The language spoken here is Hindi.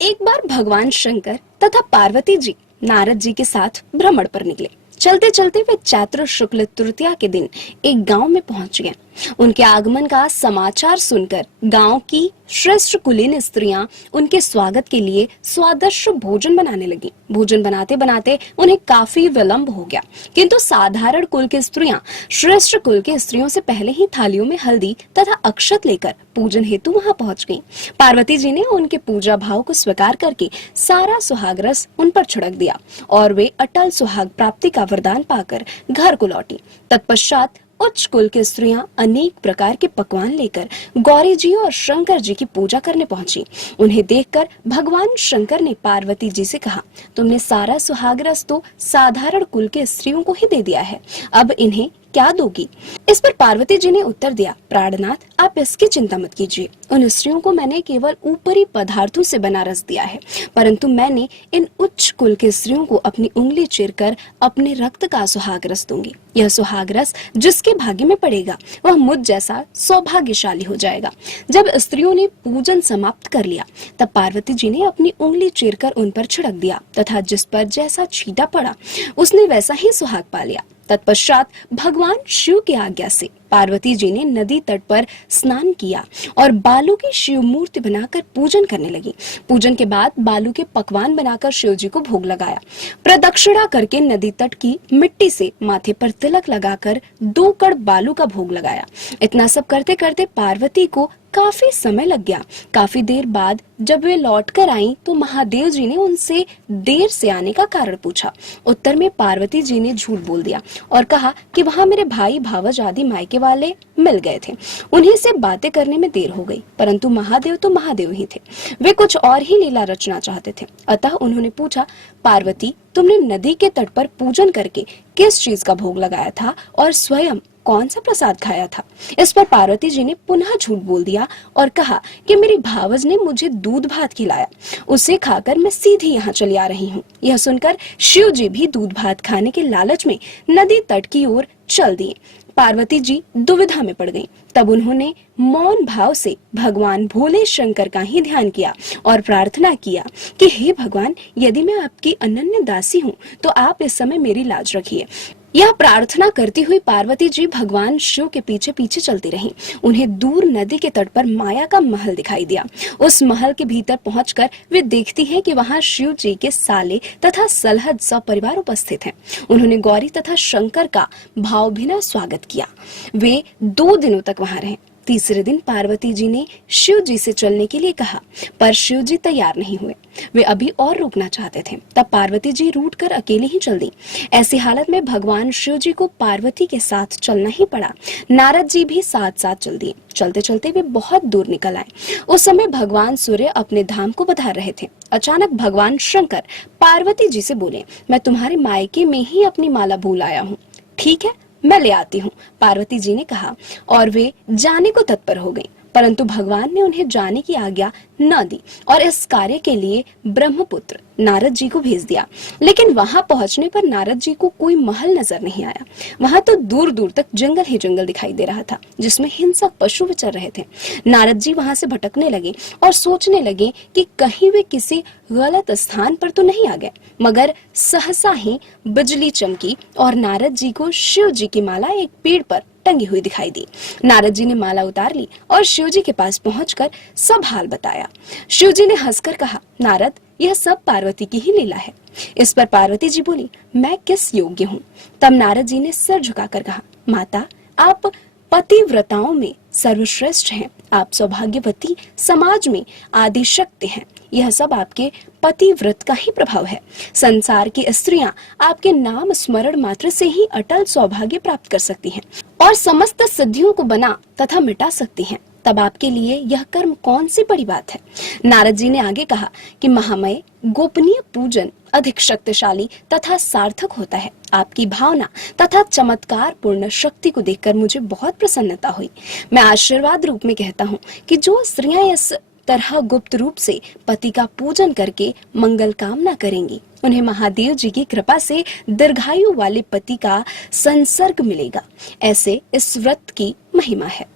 एक बार भगवान शंकर तथा पार्वती जी नारद जी के साथ भ्रमण पर निकले। चलते चलते वे चैत्र शुक्ल तृतीया के दिन एक गांव में पहुंच गए। उनके आगमन का समाचार सुनकर गांव की श्रेष्ठ कुलीन स्त्रियां उनके स्वागत के लिए स्वादिष्ट भोजन बनाने लगी। भोजन बनाते बनाते उन्हें काफी विलंब हो गया, किंतु साधारण कुल की स्त्रियां श्रेष्ठ कुल के स्त्रियों से पहले ही थालियों में हल्दी तथा अक्षत लेकर पूजन हेतु वहां पहुंच गईं। पार्वती जी ने उनके पूजा भाव को स्वीकार करके सारा सुहाग रस उन पर छिड़क दिया और वे अटल सुहाग प्राप्ति का वरदान पाकर घर को लौटी। तत्पश्चात उच्च कुल की स्त्रियां अनेक प्रकार के पकवान लेकर गौरी जी और शंकर जी की पूजा करने पहुंची। उन्हें देखकर भगवान शंकर ने पार्वती जी से कहा, तुमने सारा सुहाग रस तो साधारण कुल के स्त्रियों को ही दे दिया है, अब इन्हें क्या दोगी? इस पर पार्वती जी ने उत्तर दिया, प्राणनाथ, आप इसकी चिंता मत कीजिए। उन स्त्रियों को मैंने केवल ऊपरी पदार्थों से बना रस दिया है, परंतु मैंने इन उच्च कुल के स्त्रियों को अपनी उंगली चीरकर अपने रक्त का सुहाग रस दूंगी। यह सुहाग रस जिसके भाग्य में पड़ेगा वह मुझ जैसा सौभाग्यशाली हो जाएगा। जब स्त्रियों ने पूजन समाप्त कर लिया तब पार्वती जी ने अपनी उंगली चीरकर उन पर छिड़क दिया तथा जिस पर जैसा छींटा पड़ा उसने वैसा ही सुहाग पा लिया। तत्पश्चात भगवान शिव की आज्ञा से पार्वती जी ने नदी तट पर स्नान किया और बालू की शिव मूर्ति बनाकर पूजन करने लगी। पूजन के बाद बालू के पकवान बनाकर शिव जी को भोग लगाया। प्रदक्षिणा करके नदी तट की मिट्टी से माथे पर तिलक लगाकर 2 कड़ बालू का भोग लगाया। इतना सब करते करते पार्वती को काफी समय लग गया। काफी देर बाद जब वे लौटकर आईं तो महादेव जी ने उनसे देर से आने का कारण पूछा। उत्तर में पार्वती जी ने झूठ बोल दिया और कहा कि वहां मेरे भाई भावज आदि मायके वाले मिल गए थे, उन्हीं से बातें करने में देर हो गई। परंतु महादेव तो महादेव ही थे, वे कुछ और ही लीला रचना चाहते थे। अतः उन्होंने पूछा, पार्वती, तुमने नदी के तट पर पूजन करके किस चीज का भोग लगाया था और स्वयं कौन सा प्रसाद खाया था? इस पर पार्वती जी ने पुनः झूठ बोल दिया और कहा कि मेरी भावज ने मुझे दूध भात खिलाया, उसे खाकर मैं सीधी यहाँ चली आ रही हूँ। यह सुनकर शिव जी भी दूध भात खाने के लालच में नदी तट की ओर चल दिए। पार्वती जी दुविधा में पड़ गईं। तब उन्होंने मौन भाव से भगवान भोले शंकर का ही ध्यान किया और प्रार्थना किया कि हे भगवान, यदि मैं आपकी अनन्य दासी हूँ तो आप इस समय मेरी लाज रखिए। यह प्रार्थना करती हुई पार्वती जी भगवान शिव के पीछे पीछे चलती रहीं। उन्हें दूर नदी के तट पर माया का महल दिखाई दिया। उस महल के भीतर पहुंचकर वे देखती हैं कि वहां शिव जी के साले तथा सलहद सपरिवार उपस्थित हैं। उन्होंने गौरी तथा शंकर का भावभीना स्वागत किया। वे 2 दिनों तक वहां रहे। तीसरे दिन पार्वती जी ने शिव जी से चलने के लिए कहा, पर शिव जी तैयार नहीं हुए। वे अभी और रुकना चाहते थे। तब पार्वती जी रूठ कर अकेली ही चल दी। ऐसी हालत में भगवान शिव जी को पार्वती के साथ चलना ही पड़ा। नारद जी भी साथ साथ चल दिए। चलते चलते वे बहुत दूर निकल आए। उस समय भगवान सूर्य अपने धाम को पधार रहे थे। अचानक भगवान शंकर पार्वती जी से बोले, मैं तुम्हारे मायके में ही अपनी माला भूल आया हूँ, ठीक है, मैं ले आती हूँ। पार्वती जी ने कहा और वे जाने को तत्पर हो गईं। परंतु भगवान ने उन्हें जाने की आज्ञा न दी और इस कार्य के लिए ब्रह्मपुत्र नारद जी को भेज दिया। लेकिन वहां पहुंचने पर नारद जी को कोई महल नजर नहीं आया। वहां तो दूर दूर तक जंगल ही जंगल दिखाई दे रहा था, जिसमें हिंसक पशु विचर रहे थे। नारद जी वहां से भटकने लगे और सोचने लगे कि कहीं वे किसी गलत स्थान पर तो नहीं आ गए। मगर सहसा ही बिजली चमकी और नारद जी को शिव जी की माला एक पेड़ पर टंगी हुई दिखाई दी। नारद जी ने माला उतार ली और शिव जी के पास पहुंचकर सब हाल बताया। शिव जी ने हंसकर कहा, नारद, यह सब पार्वती की ही लीला है। इस पर पार्वती जी बोली, मैं किस योग्य हूँ? तब नारद जी ने सिर झुकाकर कहा, माता, आप पतिव्रताओं में सर्वश्रेष्ठ हैं। आप सौभाग्यवती, समाज में आदि शक्ति हैं। यह सब आपके पतिव्रत का ही प्रभाव है। संसार की स्त्रियां आपके नाम स्मरण मात्र से ही अटल सौभाग्य प्राप्त कर सकती हैं और समस्त सिद्धियों को बना तथा मिटा सकती हैं। तब आपके लिए यह कर्म कौन सी बड़ी बात है? नारद जी ने आगे कहा कि महामय, गोपनीय पूजन अधिक शक्तिशाली तथा सार्थक होता है। आपकी भावना तथा चमत्कार पूर्ण शक्ति को देखकर मुझे बहुत प्रसन्नता हुई। मैं आशीर्वाद रूप में कहता हूँ कि जो स्त्रियां इस तरह गुप्त रूप से पति का पूजन करके मंगल कामना करेंगी, उन्हें महादेव जी की कृपा से दीर्घायु वाले पति का संसर्ग मिलेगा। ऐसे इस व्रत की महिमा है।